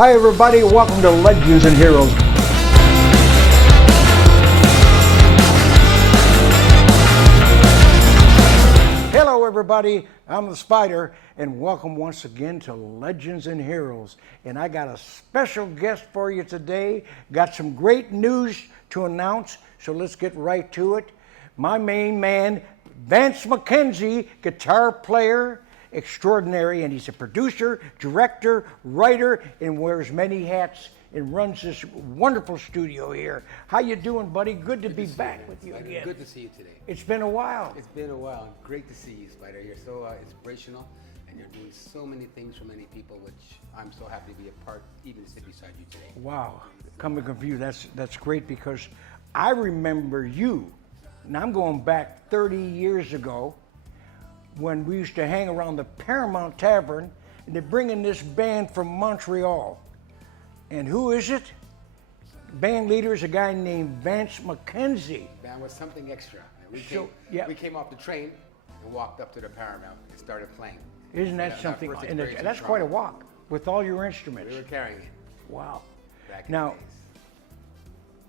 Hi everybody, welcome to Legends and Heroes. Hello everybody, I'm the Spider, and welcome once again to Legends and Heroes. And I got a special guest for you today. Got some great news to announce, so let's get right to it. My main man, Vance Mackenzie, guitar player extraordinary, and he's a producer, director, writer, and wears many hats and runs this wonderful studio here. How you doing, buddy? Good to be back with you again. Good to see you today. It's been a while. It's been a while. Great to see you, Spider. You're so inspirational, and you're doing so many things for many people, which I'm so happy to be a part, even to sit beside you today. Wow. Coming of you, that's great, because I remember you, and I'm going back 30 years ago, when we used to hang around the Paramount Tavern, and they're bringing this band from Montreal. And who is it? Band leader is a guy named Vance Mackenzie. That was something extra. We came off the train and walked up to the Paramount and started playing. Isn't that something? And that's quite a walk with all your instruments. We were carrying it. Wow. Back in Now, the days.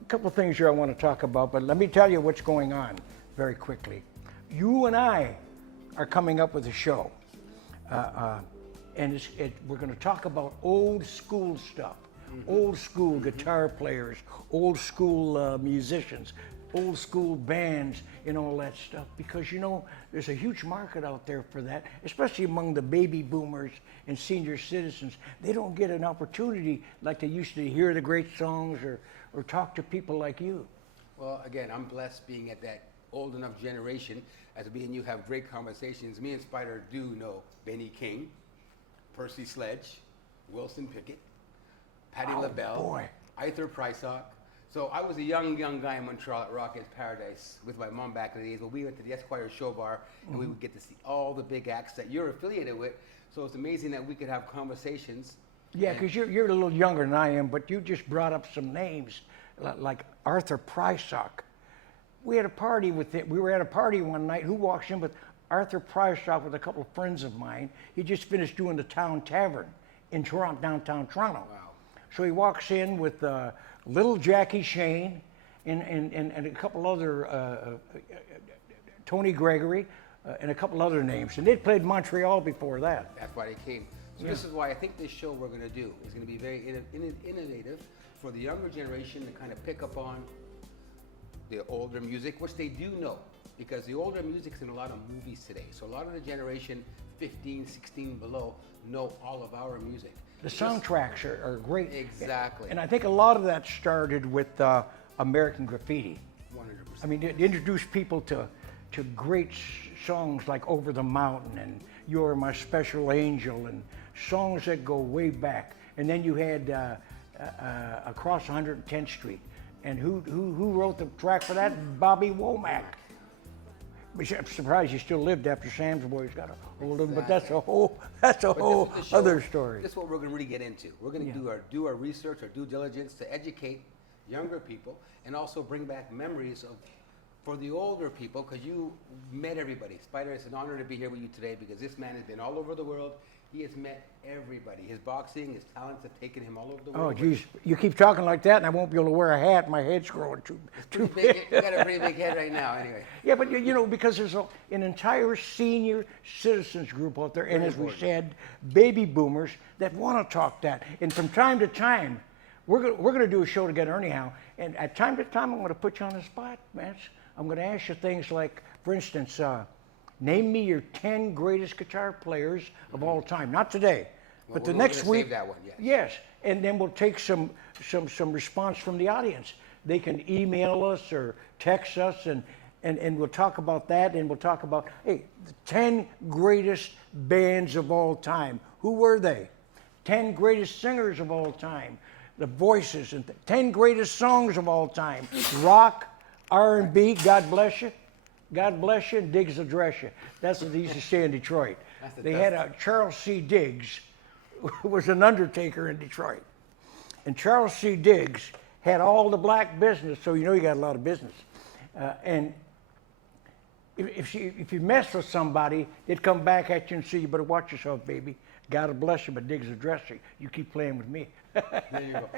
a couple of things here I want to talk about, but let me tell you what's going on very quickly. You and I are coming up with a show, and we're going to talk about old school stuff, old school guitar players, old school musicians, old school bands, and all that stuff, because you know there's a huge market out there for that, especially among the baby boomers and senior citizens. They don't get an opportunity like they used to hear the great songs or talk to people like you. Well, again, I'm blessed being at that old enough generation, as me and you have great conversations. Me and Spider do know Benny King, Percy Sledge, Wilson Pickett, Patti LaBelle, Arthur Prysock. So I was a young guy in Montreal at Rockets Paradise with my mom back in the days, but we went to the Esquire Show Bar, and we would get to see all the big acts that you're affiliated with. So it's amazing that we could have conversations. Yeah, because you're a little younger than I am, but you just brought up some names like Arthur Prysock. We had a party with it. We were at a party one night. Who walks in with Arthur Prysock with a couple of friends of mine? He just finished doing the Town Tavern in Toronto, downtown Toronto. Wow. So he walks in with little Jackie Shane and a couple other, Tony Gregory, and a couple other names. And they'd played Montreal before that. That's why they came. So this is why I think this show we're going to do is going to be very innovative for the younger generation to kind of pick up on the older music, which they do know, because the older music's in a lot of movies today. So a lot of the generation 15, 16 below know all of our music. The soundtracks are great. Exactly. And I think a lot of that started with American Graffiti. 100%. I mean, it introduced people to great songs like Over the Mountain and You're My Special Angel, and songs that go way back. And then you had Across 110th Street. And who wrote the track for that? Bobby Womack. Which I'm surprised he still lived after Sam's Boys got a hold of him, but that's a whole other story. This is what we're going to really get into. We're going to do our research, our due diligence to educate younger people, and also bring back memories for the older people, because you met everybody. Spider, it's an honor to be here with you today, because this man has been all over the world. He has met everybody. His boxing, his talents have taken him all over the world. Oh, geez. You keep talking like that, and I won't be able to wear a hat. My head's growing too big. You got a pretty big head right now, anyway. Yeah, but you know, because there's an entire senior citizens group out there, and as we said, baby boomers that want to talk that. And from time to time, we're going to do a show together anyhow. And at time to time, I'm going to put you on the spot, Vance. I'm going to ask you things like, for instance, name me your 10 greatest guitar players of all time. Not today, but the next week. Save that one, yes. Yes, and then we'll take some response from the audience. They can email us or text us, and we'll talk about that, and we'll talk about, hey, the 10 greatest bands of all time. Who were they? 10 greatest singers of all time. The voices, and 10 greatest songs of all time. Rock, R&B, God bless you. God bless you and Diggs will dress you. That's what they used to say in Detroit. They had a Charles C. Diggs, who was an undertaker in Detroit. And Charles C. Diggs had all the black business, so you know you got a lot of business. And if you mess with somebody, they'd come back at you and say, you better watch yourself, baby. God bless you, but digs a dresser. You keep playing with me. There you go.